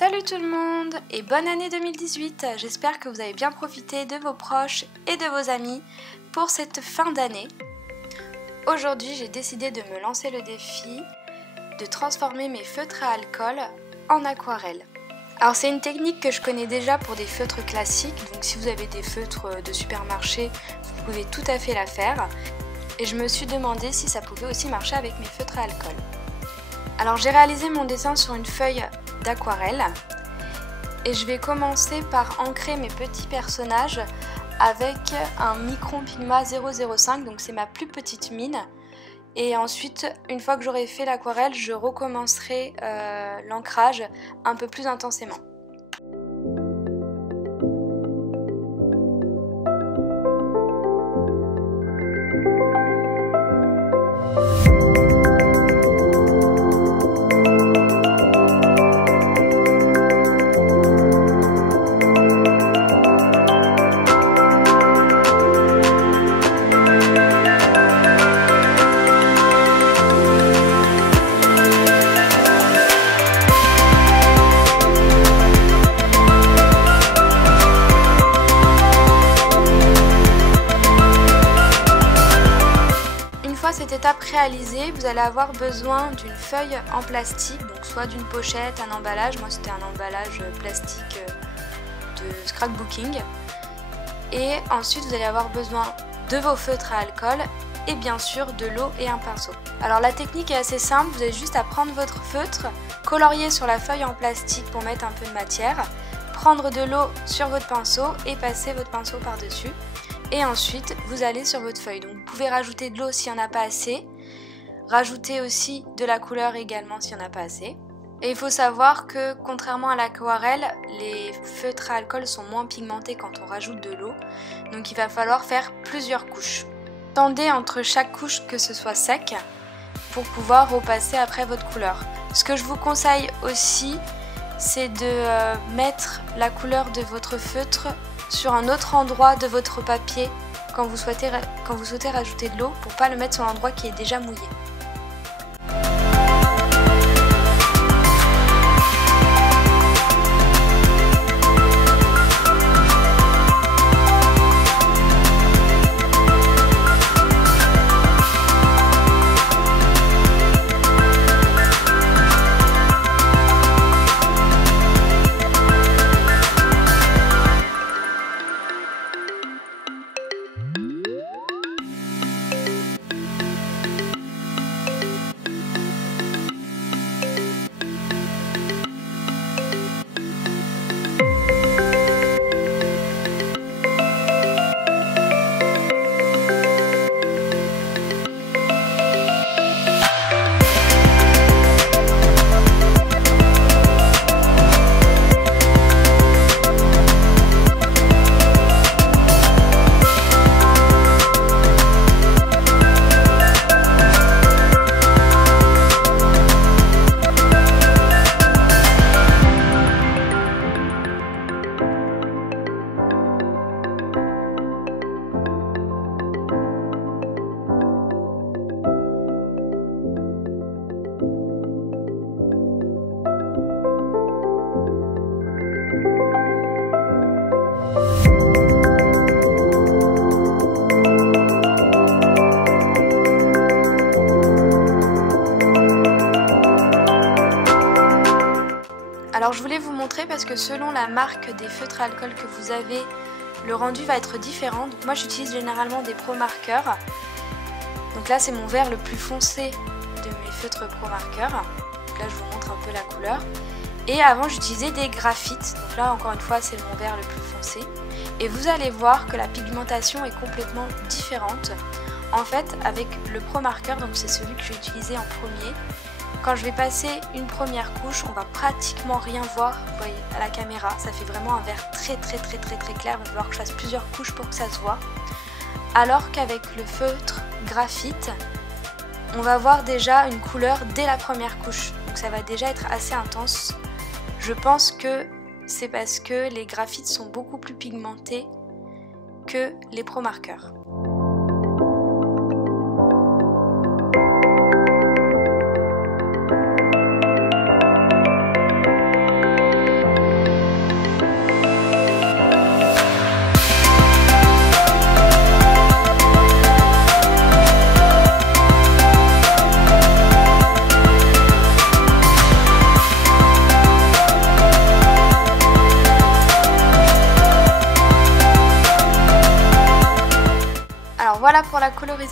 Salut tout le monde et bonne année 2018. J'espère que vous avez bien profité de vos proches et de vos amis pour cette fin d'année. Aujourd'hui, j'ai décidé de me lancer le défi de transformer mes feutres à alcool en aquarelle. Alors c'est une technique que je connais déjà pour des feutres classiques, donc si vous avez des feutres de supermarché, vous pouvez tout à fait la faire. Et je me suis demandé si ça pouvait aussi marcher avec mes feutres à alcool. Alors j'ai réalisé mon dessin sur une feuille d'aquarelle et je vais commencer par ancrer mes petits personnages avec un Micron Pigma 005, donc c'est ma plus petite mine. Et ensuite, une fois que j'aurai fait l'aquarelle, je recommencerai l'ancrage un peu plus intensément. Cette étape réalisée, vous allez avoir besoin d'une feuille en plastique, donc soit d'une pochette, un emballage. Moi c'était un emballage plastique de scrapbooking. Et ensuite vous allez avoir besoin de vos feutres à alcool et bien sûr de l'eau et un pinceau. Alors la technique est assez simple, vous avez juste à prendre votre feutre, colorier sur la feuille en plastique pour mettre un peu de matière, prendre de l'eau sur votre pinceau et passer votre pinceau par-dessus. Et ensuite, vous allez sur votre feuille. Donc vous pouvez rajouter de l'eau s'il n'y en a pas assez. Rajouter aussi de la couleur également s'il n'y en a pas assez. Et il faut savoir que contrairement à l'aquarelle, les feutres à alcool sont moins pigmentés quand on rajoute de l'eau. Donc il va falloir faire plusieurs couches. Tendez entre chaque couche que ce soit sec pour pouvoir repasser après votre couleur. Ce que je vous conseille aussi, c'est de mettre la couleur de votre feutre sur un autre endroit de votre papier quand vous souhaitez rajouter de l'eau pour ne pas le mettre sur l'endroit qui est déjà mouillé. Alors je voulais vous montrer parce que selon la marque des feutres à alcool que vous avez, le rendu va être différent. Donc moi j'utilise généralement des Pro Markers. Donc là c'est mon vert le plus foncé de mes feutres Pro Markers. Donc là je vous montre un peu la couleur. Et avant j'utilisais des graphites. Donc là encore une fois c'est mon vert le plus foncé. Et vous allez voir que la pigmentation est complètement différente. En fait avec le Pro Marker, donc c'est celui que j'ai utilisé en premier, quand je vais passer une première couche, on va pratiquement rien voir, vous voyez, à la caméra. Ça fait vraiment un vert très clair. Il va falloir que je fasse plusieurs couches pour que ça se voit. Alors qu'avec le feutre graphite, on va voir déjà une couleur dès la première couche. Donc ça va déjà être assez intense. Je pense que c'est parce que les graphites sont beaucoup plus pigmentés que les Pro Markers.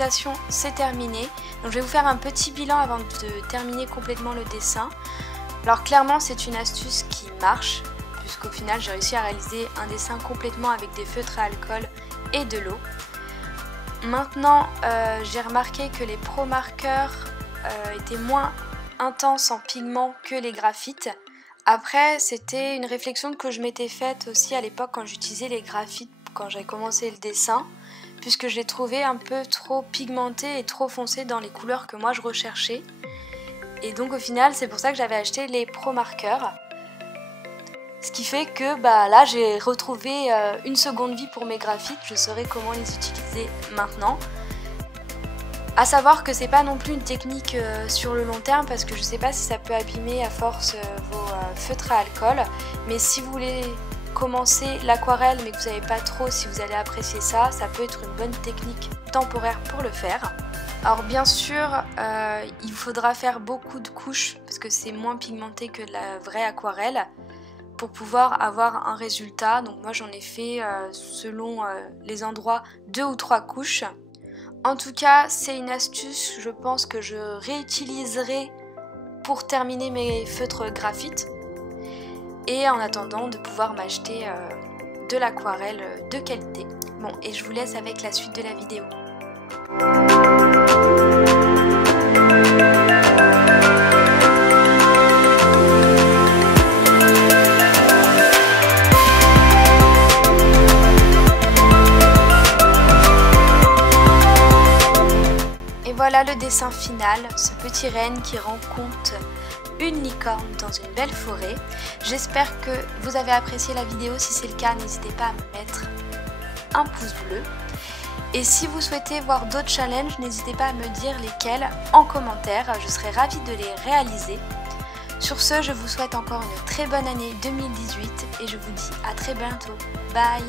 présentation c'est terminé. Donc je vais vous faire un petit bilan avant de terminer complètement le dessin. Alors clairement c'est une astuce qui marche, puisqu'au final j'ai réussi à réaliser un dessin complètement avec des feutres à alcool et de l'eau. Maintenant j'ai remarqué que les Pro marqueurs étaient moins intenses en pigments que les graphites. Après c'était une réflexion que je m'étais faite aussi à l'époque quand j'utilisais les graphites, quand j'ai commencé le dessin, puisque je les trouvais un peu trop pigmentés et trop foncés dans les couleurs que moi je recherchais. Et donc au final c'est pour ça que j'avais acheté les Pro marqueurs. Ce qui fait que là j'ai retrouvé une seconde vie pour mes graphites, je saurai comment les utiliser maintenant. A savoir que c'est pas non plus une technique sur le long terme, parce que je sais pas si ça peut abîmer à force vos feutres à alcool, mais si vous voulez commencer l'aquarelle mais que vous savez pas trop si vous allez apprécier ça, ça peut être une bonne technique temporaire pour le faire. Alors bien sûr il faudra faire beaucoup de couches parce que c'est moins pigmenté que de la vraie aquarelle pour pouvoir avoir un résultat. Donc moi j'en ai fait selon les endroits 2 ou 3 couches. En tout cas c'est une astuce, je pense que je réutiliserai pour terminer mes feutres graphites et en attendant de pouvoir m'acheter de l'aquarelle de qualité. Bon, et je vous laisse avec la suite de la vidéo. Voilà le dessin final, ce petit renne qui rencontre une licorne dans une belle forêt. J'espère que vous avez apprécié la vidéo. Si c'est le cas, n'hésitez pas à me mettre un pouce bleu. Et si vous souhaitez voir d'autres challenges, n'hésitez pas à me dire lesquels en commentaire. Je serai ravie de les réaliser. Sur ce, je vous souhaite encore une très bonne année 2018 et je vous dis à très bientôt. Bye!